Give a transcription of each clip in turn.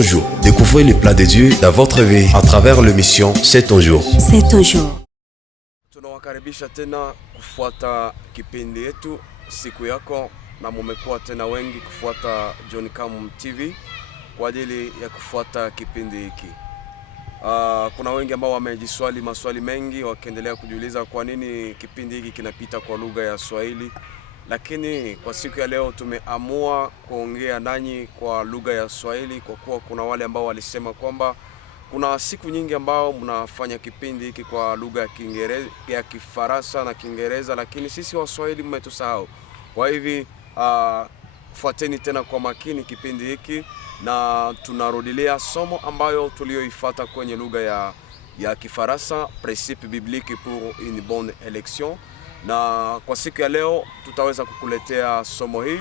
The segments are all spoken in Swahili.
Bonjour, découvrez les plats de Dieu dans votre vie à travers l'émission C'est un jour. C'est un jour. Tunawakaribisha tena kufuata kipindi yetu siku yako, na mumekuwa tena wengi kufuata John Kam TV kwa ajili ya kufuata kipindi hiki. Kuna wengi ambao wamejiswali maswali mengi wakiendelea kujiuliza kwa nini kipindi hiki kinapita kwa lugha ya Swahili. Lakini kwa siku ya leo tumeamua kuongea nanyi kwa lugha ya Swahili kwa kuwa kuna wale ambao walisema kwamba kuna siku nyingi ambao mnafanya kipindi hiki kwa lugha ya Kiingereza, ya Kifaransa na Kiingereza, lakini sisi Waswahili mmetusahau. Kwa hivi fuateni tena kwa makini kipindi hiki, na tunarudilia somo ambayo tulioifuata kwenye lugha ya Kifaransa, Principe biblique pour une bonne élection. Na kwa siku ya leo tutaweza kukuletea somo hii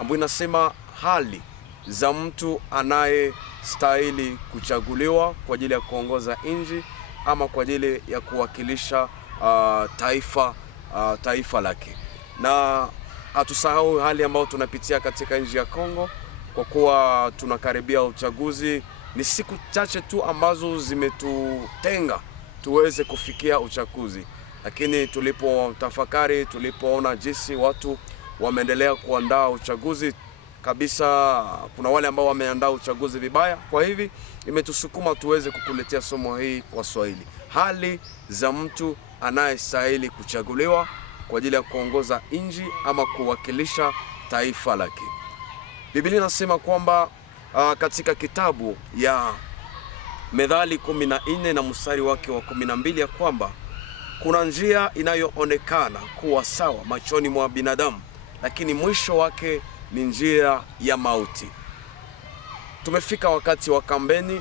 ambayo inasema hali za mtu anayestahili kuchaguliwa kwa ajili ya kuongoza nchi ama kwa ajili ya kuwakilisha taifa lake. Na hatusahau hali ambayo tunapitia katika nchi ya Kongo kwa kuwa tunakaribia uchaguzi. Ni siku chache tu ambazo zimetutenga tuweze kufikia uchaguzi. Lakini tulipotafakari, tulipoona jinsi watu wameendelea kuandaa uchaguzi kabisa, kuna wale ambao wameandaa uchaguzi vibaya. Kwa hivi imetusukuma tuweze kukuletea somo hii kwa Swahili. Hali za mtu anayestahili kuchaguliwa kwa ajili ya kuongoza nchi ama kuwakilisha taifa lake. Biblia inasema kwamba katika kitabu ya Methali 14 na mstari wake wa 12 ya kwamba kuna njia inayoonekana kuwa sawa machoni mwa binadamu, lakini mwisho wake ni njia ya mauti. Tumefika wakati wa kampeni.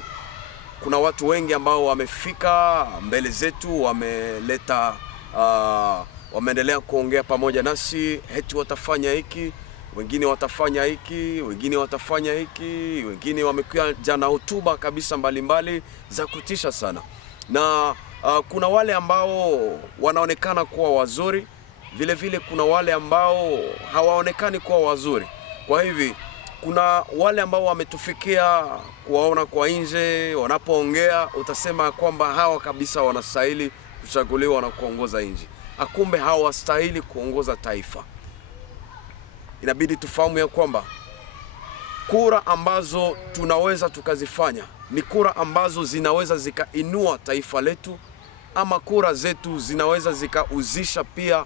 Kuna watu wengi ambao wamefika mbele zetu, wameendelea kuongea pamoja nasi, eti watafanya hiki, wengine watafanya hiki, wengine watafanya hiki, wengine wamekuja jana hotuba kabisa mbalimbali za kutisha sana. Na kuna wale ambao wanaonekana kuwa wazuri, vile vile kuna wale ambao hawaonekani kuwa wazuri. Kwa hivi kuna wale ambao wametufikia kuwaona kwa nje, wanapoongea utasema kwamba hawa kabisa wanastahili kuchaguliwa na kuongoza nchi. Akumbe hawastahili kuongoza taifa. Inabidi tufahamu ya kwamba kura ambazo tunaweza tukazifanya ni kura ambazo zinaweza zikainua taifa letu, ama kura zetu zinaweza zikauzisha pia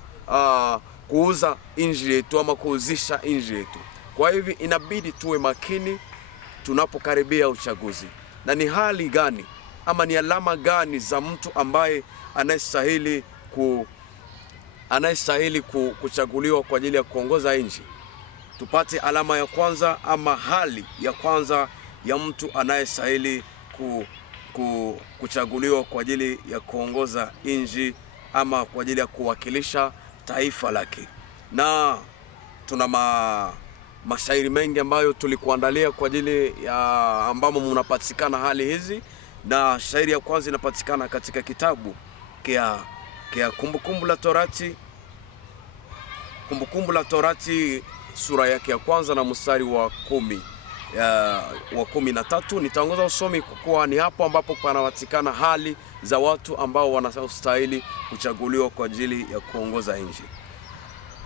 kuuza nchi yetu ama kuuzisha nchi yetu. Kwa hivi inabidi tuwe makini tunapokaribia uchaguzi. Na ni hali gani ama ni alama gani za mtu ambaye anayestahili kuchaguliwa kwa ajili ya kuongoza nchi? Tupate alama ya kwanza ama hali ya kwanza ya mtu anayestahili kuchaguliwa kwa ajili ya kuongoza nchi ama kwa ajili ya kuwakilisha taifa lake. Na tuna mashairi mengi ambayo tulikuandalia kwa ajili ya ambamo mnapatikana hali hizi. Na shairi ya kwanza inapatikana katika kitabu kia Kumbukumbu la Torati sura yake ya kwanza na mstari wa 13. Nitaongoza usomi kwa kuwa ni hapo ambapo panapatikana hali za watu ambao wanastahili kuchaguliwa kwa ajili ya kuongoza nchi.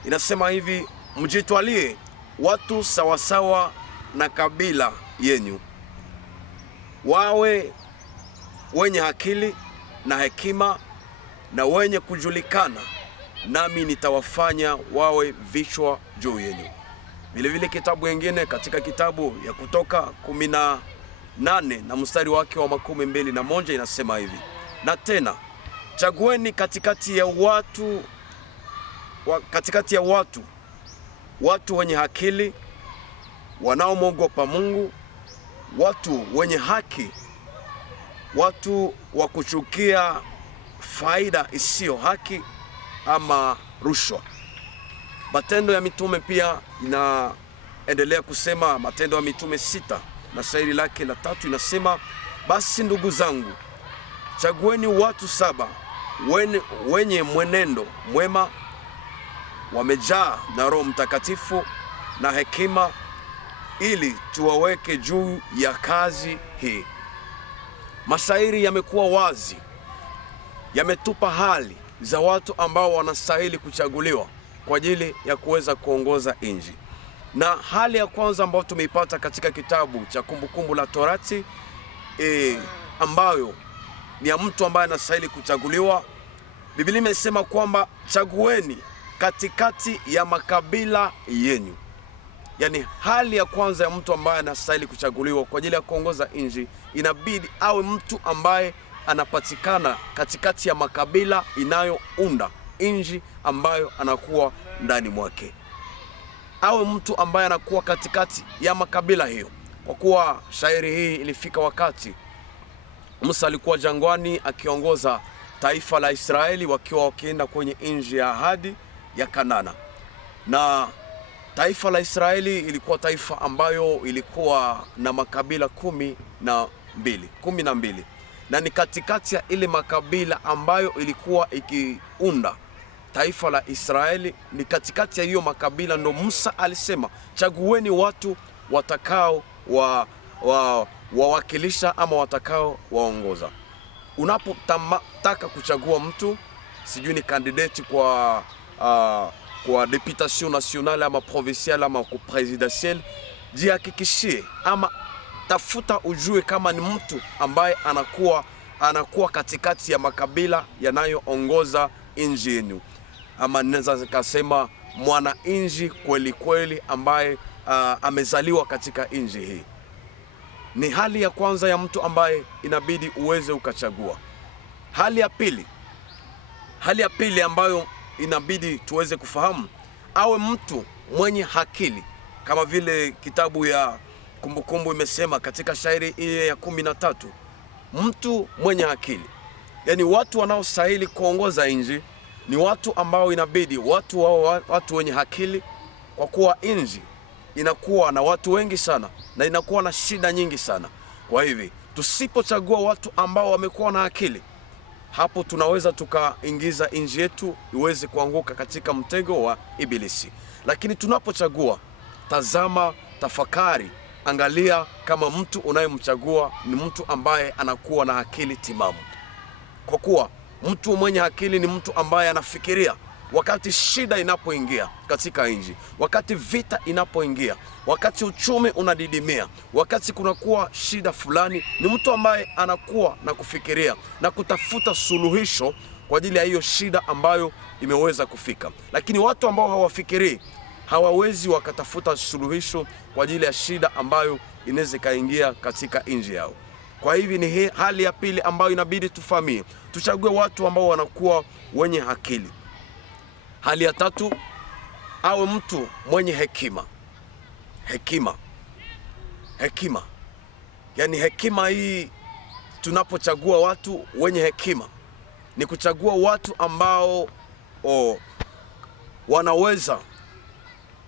Inasema hivi: mjitwalie watu sawasawa na kabila yenu, wawe wenye akili na hekima na wenye kujulikana, nami nitawafanya wawe vichwa juu yenu. Vile vile kitabu kingine katika kitabu ya Kutoka 18 na mstari wake wa 21 inasema hivi: na tena chagueni katikati ya watu wenye akili, wanaomwogopa Mungu, watu wenye haki, watu wa kuchukia faida isiyo haki ama rushwa. Matendo ya Mitume pia inaendelea kusema, Matendo ya Mitume 6 na shairi lake la 3 inasema: basi ndugu zangu, chagueni watu 7 wenye mwenendo mwema, wamejaa na Roho Mtakatifu na hekima, ili tuwaweke juu ya kazi hii. Mashairi yamekuwa wazi, yametupa hali za watu ambao wanastahili kuchaguliwa kwa ajili ya kuweza kuongoza nchi. Na hali ya kwanza ambayo tumeipata katika kitabu cha Kumbukumbu la Torati ambayo ni ya mtu ambaye anastahili kuchaguliwa. Biblia imesema kwamba chagueni katikati ya makabila yenu. Yaani hali ya kwanza ya mtu ambaye anastahili kuchaguliwa kwa ajili ya kuongoza nchi, inabidi awe mtu ambaye anapatikana katikati ya makabila inayounda nchi ambayo anakuwa ndani mwake. Awe mtu ambaye anakuwa katikati ya makabila hiyo, kwa kuwa shairi hii ilifika wakati Musa alikuwa jangwani akiongoza taifa la Israeli wakiwa wakienda kwenye nchi ya ahadi ya Kanana. Na taifa la Israeli ilikuwa taifa ambayo ilikuwa na makabila 12. Na ni katikati ya ile makabila ambayo ilikuwa ikiunda taifa la Israeli, ni katikati ya hiyo makabila ndo Musa alisema chagueni watu watakao wawakilisha ama watakao waongoza. Unapotaka kuchagua mtu, sijui ni kandidati kwa deputation nationale ama provinciale ama presidentielle, jihakikishie ama tafuta ujue kama ni mtu ambaye anakuwa katikati ya makabila yanayoongoza nchi yenu, ama naweza kusema mwana nchi kweli kweli ambaye amezaliwa katika nchi hii. Ni hali ya kwanza ya mtu ambaye inabidi uweze ukachagua. Hali ya pili ambayo inabidi tuweze kufahamu, awe mtu mwenye akili, kama vile kitabu ya Kumbukumbu imesema katika shairi ile ya 13, mtu mwenye akili. Yaani watu wanaostahili kuongoza nchi ni watu ambao inabidi watu wenye akili, kwa kuwa nchi inakuwa na watu wengi sana na inakuwa na shida nyingi sana. Kwa hivi tusipochagua watu ambao wamekuwa na akili, hapo tunaweza tukaingiza nchi yetu iweze kuanguka katika mtego wa Ibilisi. Lakini tunapochagua, tazama, tafakari, angalia kama mtu unayemchagua ni mtu ambaye anakuwa na akili timamu. Kwa kuwa mtu mwenye akili ni mtu ambaye anafikiria wakati shida inapoingia katika nchi, wakati vita inapoingia, wakati uchumi unadidimia, wakati kunakuwa shida fulani, ni mtu ambaye anakuwa na kufikiria na kutafuta suluhisho kwa ajili ya hiyo shida ambayo imeweza kufika. Lakini watu ambao hawafikirii hawawezi wakatafuta suluhisho kwa ajili ya shida ambayo inaweza kaingia katika nchi yao. Kwa hivi ni hali ya pili ambayo inabidi tufahamie, tuchague watu ambao wanakuwa wenye akili. Hali ya tatu, awe mtu mwenye hekima. Yaani hekima hii, tunapochagua watu wenye hekima, ni kuchagua watu ambao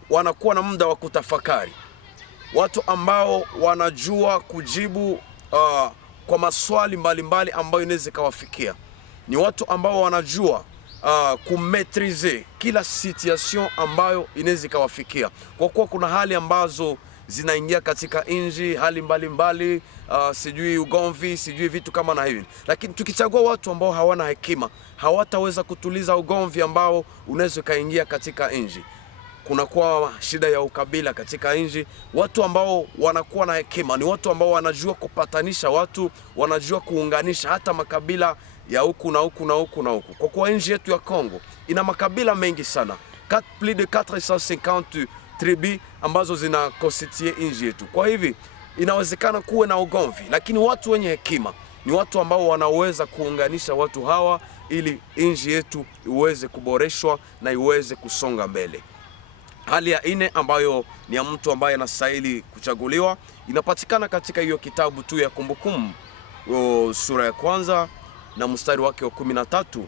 wanakuwa na muda wa kutafakari, watu ambao wanajua kujibu kwa maswali mbalimbali ambayo inaweza kawafikia, ni watu ambao wanajua kumetrize kila situation ambayo inaweza kawafikia, kwa kuwa kuna hali ambazo zinaingia katika nchi, hali mbalimbali, sijui ugomvi, sijui vitu kama na hivi. Lakini tukichagua watu ambao hawana hekima, hawataweza kutuliza ugomvi ambao unaweza kaingia katika nchi. Kunakuwa shida ya ukabila katika nchi. Watu ambao wanakuwa na hekima ni watu ambao wanajua kupatanisha watu, wanajua kuunganisha hata makabila ya huku na huku na huku na huku. Kwa kuwa nchi yetu ya Kongo ina makabila mengi sana, plus de 450 tribus ambazo zina constitue nchi yetu. Kwa hivi inawezekana kuwe na ugomvi, lakini watu wenye hekima ni watu ambao wanaweza kuunganisha watu hawa ili nchi yetu iweze kuboreshwa na iweze kusonga mbele. Hali ya nne ambayo ni ya mtu ambaye anastahili kuchaguliwa inapatikana katika hiyo kitabu tu ya Kumbukumbu sura ya 1 na mstari wake wa 13,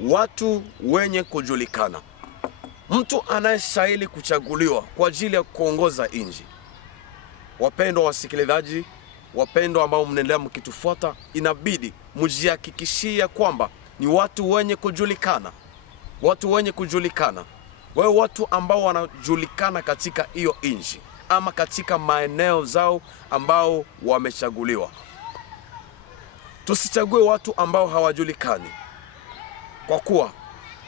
watu wenye kujulikana. Mtu anayestahili kuchaguliwa kwa ajili ya kuongoza nchi. Wapendwa wasikilizaji, wapendwa ambao mnaendelea mkitufuata, inabidi mjihakikishie kwamba ni watu wenye kujulikana. Watu wenye kujulikana. Wao watu ambao wanajulikana katika hiyo nchi, ama katika maeneo zao ambao wamechaguliwa. Tusichague watu ambao hawajulikani, kwa kuwa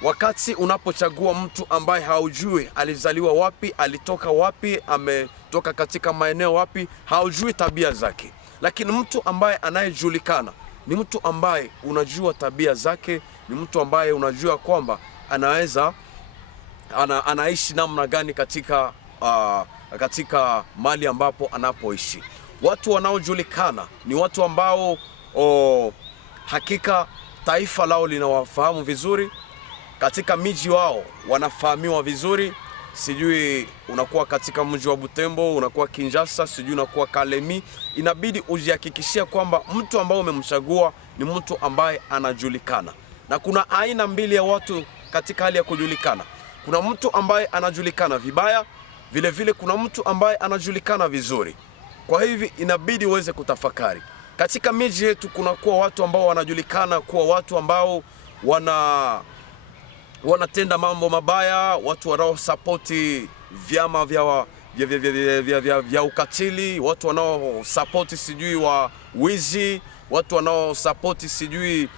wakati unapochagua mtu ambaye haujui alizaliwa wapi, alitoka wapi, ametoka katika maeneo wapi, haujui tabia zake. Lakini mtu ambaye anayejulikana ni mtu ambaye unajua tabia zake, ni mtu ambaye unajua kwamba anaishi namna gani katika mali ambapo anapoishi. Watu wanaojulikana ni watu ambao hakika taifa lao linawafahamu vizuri, katika miji wao wanafahamiwa vizuri. Sijui unakuwa katika mji wa Butembo, unakuwa Kinshasa, sijui unakuwa Kalemi, inabidi ujihakikishia kwamba mtu ambao umemchagua ni mtu ambaye anajulikana. Na kuna aina mbili ya watu katika hali ya kujulikana. Kuna mtu ambaye anajulikana vibaya, vile vile kuna mtu ambaye anajulikana vizuri. Kwa hivi inabidi uweze kutafakari. Katika miji yetu kunakuwa watu ambao wanajulikana kuwa watu ambao wanatenda mambo mabaya, watu wanaosapoti vyama vya ukatili, watu wanaosapoti sijui wa wizi, watu wanaosapoti sijui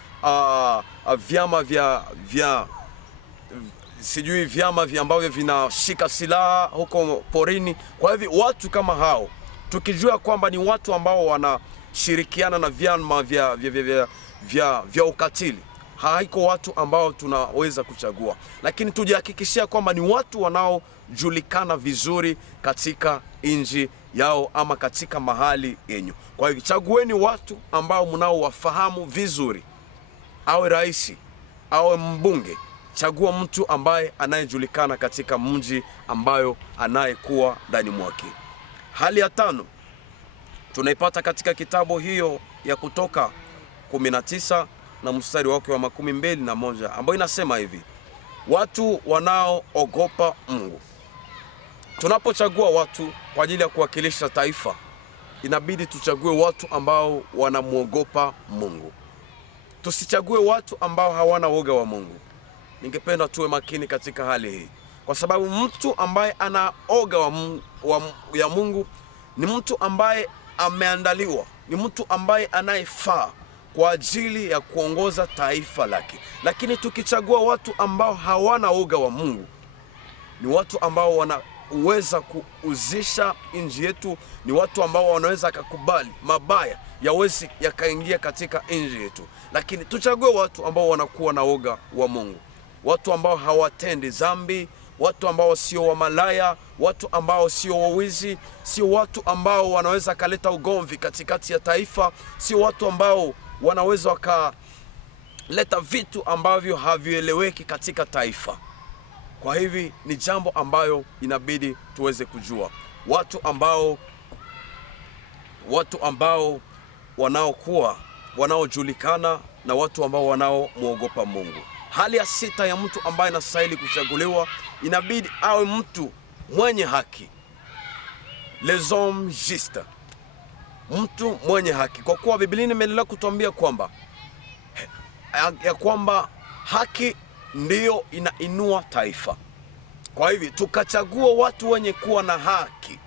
vyama ambavyo vinashika silaha huko porini. Kwa hivyo watu kama hao tukijua kwamba ni watu ambao wanashirikiana na vyama vya ukatili, haiko watu ambao tunaweza kuchagua. Lakini tujihakikishia kwamba ni watu wanaojulikana vizuri katika nchi yao ama katika mahali yenyu. Kwa hivyo chagueni watu ambao mnaowafahamu vizuri. Awe rais, awe mbunge, chagua mtu ambaye anayejulikana katika mji ambayo anayekuwa ndani mwake. Hali ya tano tunaipata katika kitabu hiyo ya Kutoka 19 na mstari wake wa 21, ambayo inasema hivi: watu wanaoogopa Mungu. Tunapochagua watu kwa ajili ya kuwakilisha taifa, inabidi tuchague watu ambao wanamuogopa Mungu. Tusichague watu ambao hawana woga wa Mungu. Ningependa tuwe makini katika hali hii, kwa sababu mtu ambaye ana oga ya Mungu ni mtu ambaye ameandaliwa, ni mtu ambaye anayefaa kwa ajili ya kuongoza taifa lake. Lakini tukichagua watu ambao hawana oga wa Mungu, ni watu ambao wanaweza kuuzisha nchi yetu, ni watu ambao wanaweza kukubali mabaya yawezi yakaingia katika nchi yetu. Lakini tuchague watu ambao wanakuwa na oga wa Mungu, watu ambao hawatendi dhambi, watu ambao sio wa malaya, watu ambao sio wawizi, sio watu ambao wanaweza kaleta ugomvi katikati ya taifa, sio watu ambao wanaweza wakaleta vitu ambavyo havieleweki katika taifa. Kwa hivi ni jambo ambayo inabidi tuweze kujua watu ambao wanaojulikana na watu ambao wanaomuogopa Mungu. Hali ya sita ya mtu ambaye anastahili kuchaguliwa, inabidi awe mtu mwenye haki, les hommes justes, mtu mwenye haki, kwa kuwa Biblia imeendelea kutuambia kwamba haki ndiyo inainua taifa. Kwa hivi tukachagua watu wenye kuwa na haki,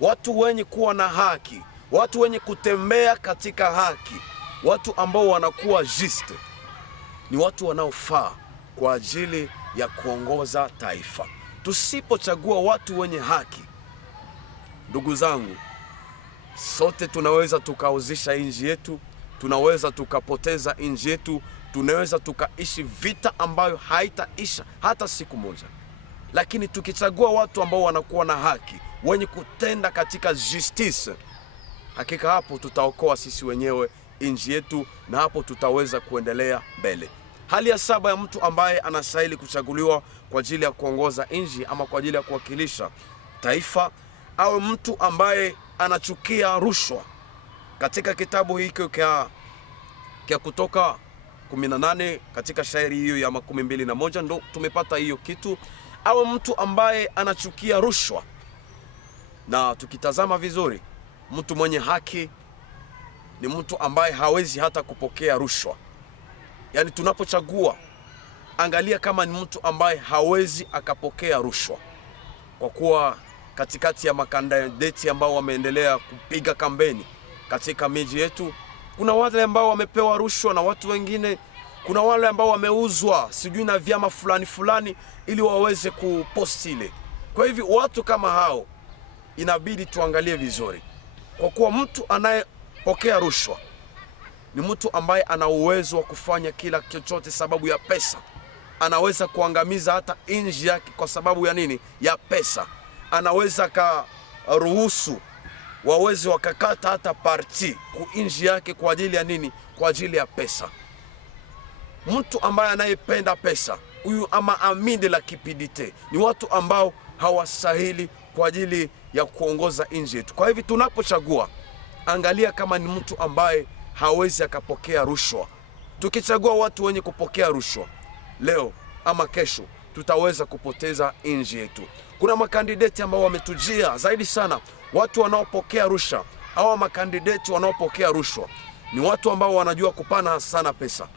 watu wenye kuwa na haki, watu wenye kutembea katika haki, watu ambao wanakuwa juste, ni watu wanaofaa kwa ajili ya kuongoza taifa. Tusipochagua watu wenye haki, ndugu zangu, sote tunaweza tukauzisha nchi yetu, tunaweza tukapoteza nchi yetu, tunaweza tukaishi vita ambayo haitaisha hata siku moja. Lakini tukichagua watu ambao wanakuwa na haki, wenye kutenda katika justice, hakika hapo tutaokoa sisi wenyewe nchi yetu, na hapo tutaweza kuendelea mbele. Hali ya saba ya mtu ambaye anastahili kuchaguliwa kwa ajili ya kuongoza nchi ama kwa ajili ya kuwakilisha taifa, awe mtu ambaye anachukia rushwa. Katika kitabu hiki kia Kutoka 18 katika shairi hiyo ya 21 ndo tumepata hiyo kitu. Awe mtu ambaye anachukia rushwa. Na tukitazama vizuri, mtu mwenye haki ni mtu ambaye hawezi hata kupokea rushwa. Yaani tunapochagua, angalia kama ni mtu ambaye hawezi akapokea rushwa, kwa kuwa katikati ya makandidati ambao wameendelea kupiga kampeni katika miji yetu, kuna wale ambao wamepewa rushwa na watu wengine, kuna wale ambao wameuzwa sijui na vyama fulani ili waweze kuposti ile. Kwa hivyo watu kama hao inabidi tuangalie vizuri, kwa kuwa mtu anayepokea rushwa ni mtu ambaye ana uwezo wa kufanya kila chochote sababu ya pesa. Anaweza kuangamiza hata nchi yake kwa sababu ya nini? Ya pesa. Anaweza karuhusu waweze wakakata hata parti ku nchi yake kwa ajili ya nini? Kwa ajili ya pesa. Mtu ambaye anayependa pesa, huyu ama amide la kipidite, ni watu ambao hawastahili kwa ajili ya kuongoza nchi yetu. Kwa hivyo tunapochagua, angalia kama ni mtu ambaye hawezi akapokea rushwa. Tukichagua watu wenye kupokea rushwa leo ama kesho, tutaweza kupoteza nchi yetu. Kuna makandidati ambao wametujia zaidi sana, watu wanaopokea rushwa. Hawa makandidati wanaopokea rushwa ni watu ambao wanajua kupana sana pesa,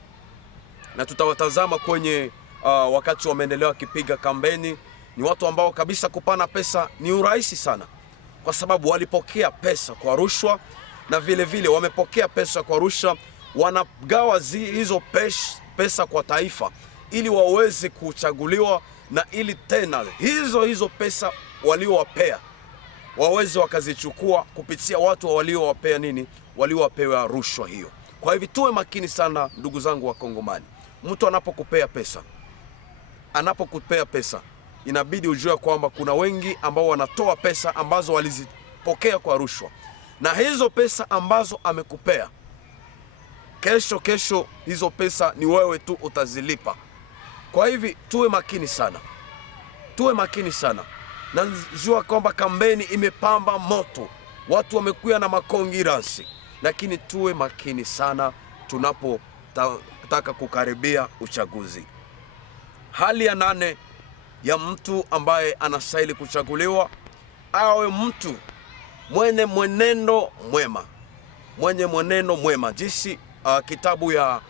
na tutawatazama kwenye wakati wameendelea wakipiga kampeni. Ni watu ambao kabisa kupana pesa ni urahisi sana, kwa sababu walipokea pesa kwa rushwa, na vile vile wamepokea pesa kwa rushwa, wanagawa hizo pesa kwa taifa ili waweze kuchaguliwa, na ili tena hizo pesa waliowapea waweze wakazichukua kupitia watu waliowapea nini? Waliowapewa rushwa hiyo. Kwa hivyo tuwe makini sana ndugu zangu wa Kongomani. Mtu anapokupea pesa, inabidi ujue kwamba kuna wengi ambao wanatoa pesa ambazo walizipokea kwa rushwa, na hizo pesa ambazo amekupea, kesho hizo pesa ni wewe tu utazilipa. Kwa hivi tuwe makini sana. Na jua kwamba kampeni imepamba moto, watu wamekuja na makongiransi, lakini tuwe makini sana tunapotaka kukaribia uchaguzi. Hali ya 8 ya mtu ambaye anastahili kuchaguliwa, awe mtu mwenye mwenendo mwema. Jinsi kitabu ya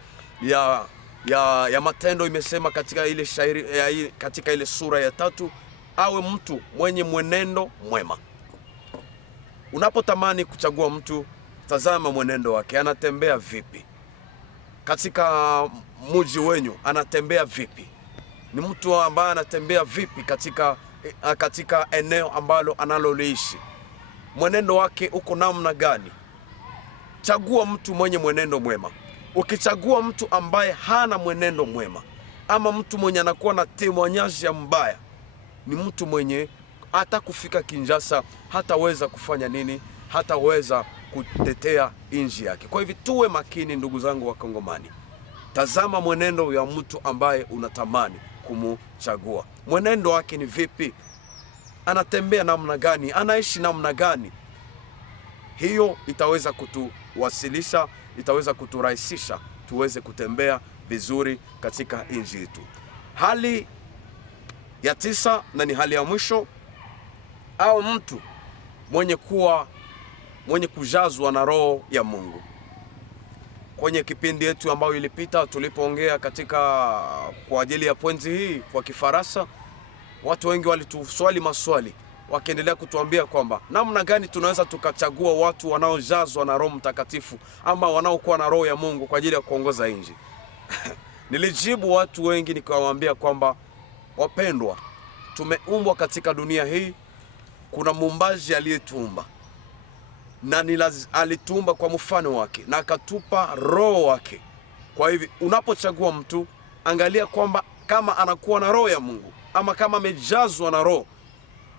Matendo imesema katika ile shairi, katika ile sura ya 3, awe mtu mwenye mwenendo mwema. Unapotamani kuchagua mtu, tazama mwenendo wake, anatembea vipi katika mji wenyu, anatembea vipi? Ni mtu ambaye anatembea vipi katika eneo ambalo analoliishi? Mwenendo wake uko namna gani? Chagua mtu mwenye mwenendo mwema. Ukichagua mtu ambaye hana mwenendo mwema, ama mtu mwenye anakuwa na témoignage ya mbaya, ni mtu mwenye hata kufika Kinshasa hataweza kufanya nini? Hataweza kutetea nchi yake. Kwa hivyo tuwe makini ndugu zangu wa Kongomani. Tazama mwenendo ya mtu ambaye unatamani kumchagua. Mwenendo wake ni vipi? Anatembea namna gani? Anaishi namna gani? Hiyo itaweza kutuwasilisha, itaweza kuturahisisha tuweze kutembea vizuri katika nchi yetu. Hali ya 9 na ni hali ya mwisho, au mtu mwenye kujazwa na roho ya Mungu. Kwenye kipindi yetu ambayo ilipita, tulipoongea kwa ajili ya pointi hii kwa Kifaransa, watu wengi walituswali maswali wakiendelea kutuambia kwamba namna gani tunaweza tukachagua watu wanaojazwa na Roho Mtakatifu ama wanaokuwa na roho ya Mungu kwa ajili ya kuongoza nchi. Nilijibu watu wengi nikawaambia kwamba, wapendwa, tumeumbwa katika dunia hii, kuna muumbaji aliyetuumba, na alituumba kwa mfano wake na akatupa roho wake. Kwa hivyo unapochagua mtu, angalia kwamba kama anakuwa na roho ya Mungu ama kama amejazwa na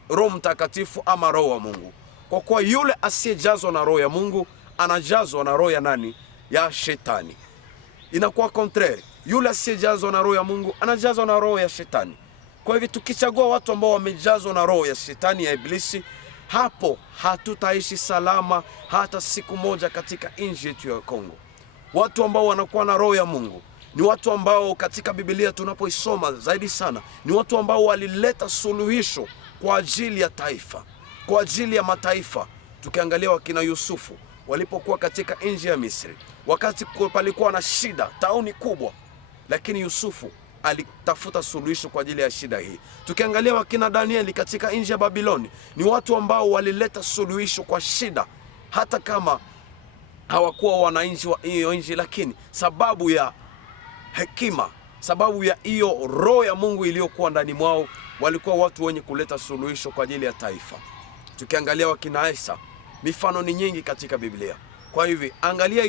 Roho Mtakatifu ama roho wa Mungu. Kwa kuwa yule asiyejazwa na roho ya Mungu anajazwa na roho ya nani? Ya shetani. Inakuwa contraire. Yule asiyejazwa na roho ya Mungu anajazwa na roho ya shetani. Kwa hivyo tukichagua watu ambao wamejazwa na roho ya shetani, ya ibilisi, hapo hatutaishi salama hata siku moja katika nchi yetu ya Kongo. Watu ambao wanakuwa na roho ya Mungu ni watu ambao katika Biblia tunapoisoma zaidi sana, ni watu ambao walileta suluhisho kwa ajili ya taifa, kwa ajili ya mataifa. Tukiangalia wakina Yusufu walipokuwa katika nchi ya Misri, wakati palikuwa na shida, tauni kubwa, lakini Yusufu alitafuta suluhisho kwa ajili ya shida hii. Tukiangalia wakina Danieli katika nchi ya Babiloni, ni watu ambao walileta suluhisho kwa shida, hata kama hawakuwa wananchi wa hiyo nchi, lakini sababu ya hekima, sababu ya hiyo roho ya Mungu iliyokuwa ndani mwao, walikuwa watu wenye kuleta suluhisho kwa ajili ya taifa. Tukiangalia wakina Esa, mifano ni nyingi katika Biblia. Kwa hivi angalia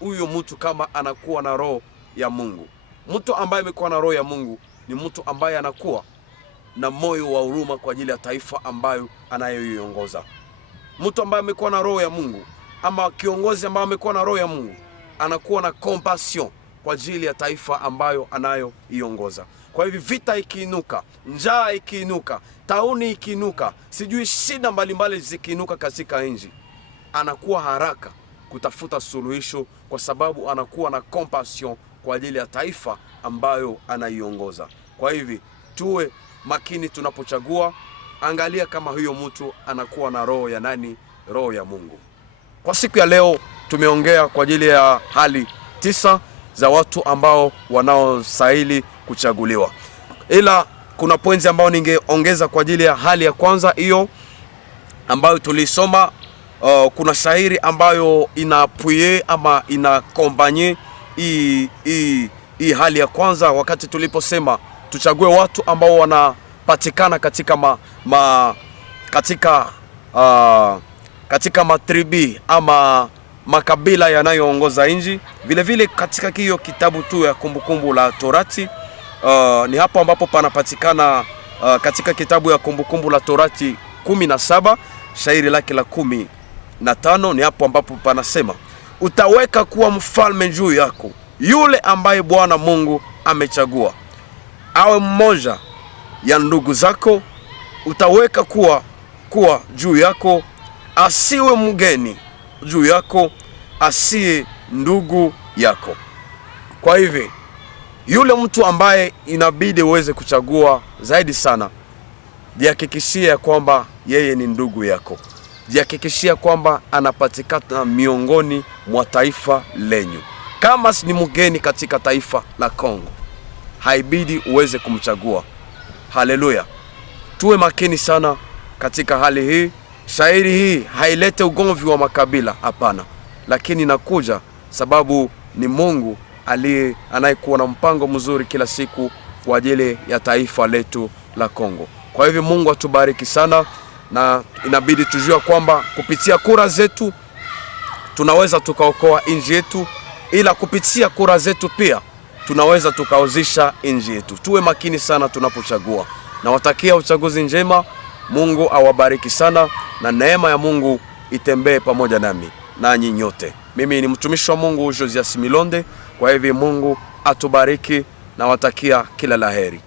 huyo mtu kama anakuwa na roho ya Mungu. Mtu ambaye amekuwa na roho ya Mungu ni mtu ambaye anakuwa na moyo wa huruma kwa ajili ya taifa ambayo anayoiongoza. Mtu ambaye amekuwa na roho ya Mungu, ama kiongozi ambaye amekuwa na roho ya Mungu, anakuwa na compassion kwa ajili ya taifa ambayo anayoiongoza. Kwa hivyo vita ikiinuka, njaa ikiinuka, tauni ikiinuka, sijui shida mbalimbali zikiinuka katika nchi, anakuwa haraka kutafuta suluhisho, kwa sababu anakuwa na compassion kwa ajili ya taifa ambayo anaiongoza. Kwa hivyo tuwe makini tunapochagua. Angalia kama huyo mtu anakuwa na roho ya nani? Roho ya Mungu. Kwa siku ya leo tumeongea kwa ajili ya hali 9 za watu ambao wanaostahili kuchaguliwa. Ila kuna pointi ambao ningeongeza kwa ajili ya hali ya kwanza hiyo ambayo tulisoma. Kuna shairi ambayo inapuye ama inakombanye hii hali ya kwanza, wakati tuliposema tuchague watu ambao wanapatikana katika matribi ama makabila yanayoongoza nchi. Vile vile katika hiyo kitabu tu ya Kumbukumbu la Torati, ni hapo ambapo panapatikana katika kitabu ya Kumbukumbu la Torati 17 shairi lake la 15, ni hapo ambapo panasema, utaweka kuwa mfalme juu yako yule ambaye Bwana Mungu amechagua, awe mmoja ya ndugu zako. Utaweka kuwa juu yako, asiwe mgeni juu yako, asiye ndugu yako. Kwa hivyo yule mtu ambaye inabidi uweze kuchagua zaidi sana, jihakikishia kwamba yeye ni ndugu yako. Jihakikishia kwamba anapatikana miongoni mwa taifa lenyu. Kama ni mgeni katika taifa la Kongo, haibidi uweze kumchagua. Haleluya. Tuwe makini sana katika hali hii. Shairi hii hailete ugomvi wa makabila, hapana, lakini inakuja sababu ni Mungu anayekuwa na mpango mzuri kila siku kwa ajili ya taifa letu la Kongo. Kwa hivyo Mungu atubariki sana, na inabidi tujue kwamba kupitia kura zetu tunaweza tukaokoa nchi yetu, ila kupitia kura zetu pia tunaweza tukauzisha nchi yetu. Tuwe makini sana tunapochagua. Nawatakia uchaguzi njema. Mungu awabariki sana, na neema ya Mungu itembee pamoja nami nanyi nyote. Mimi ni mtumishi wa Mungu Josias Milonde. Kwa hivyo Mungu atubariki, na watakia kila laheri.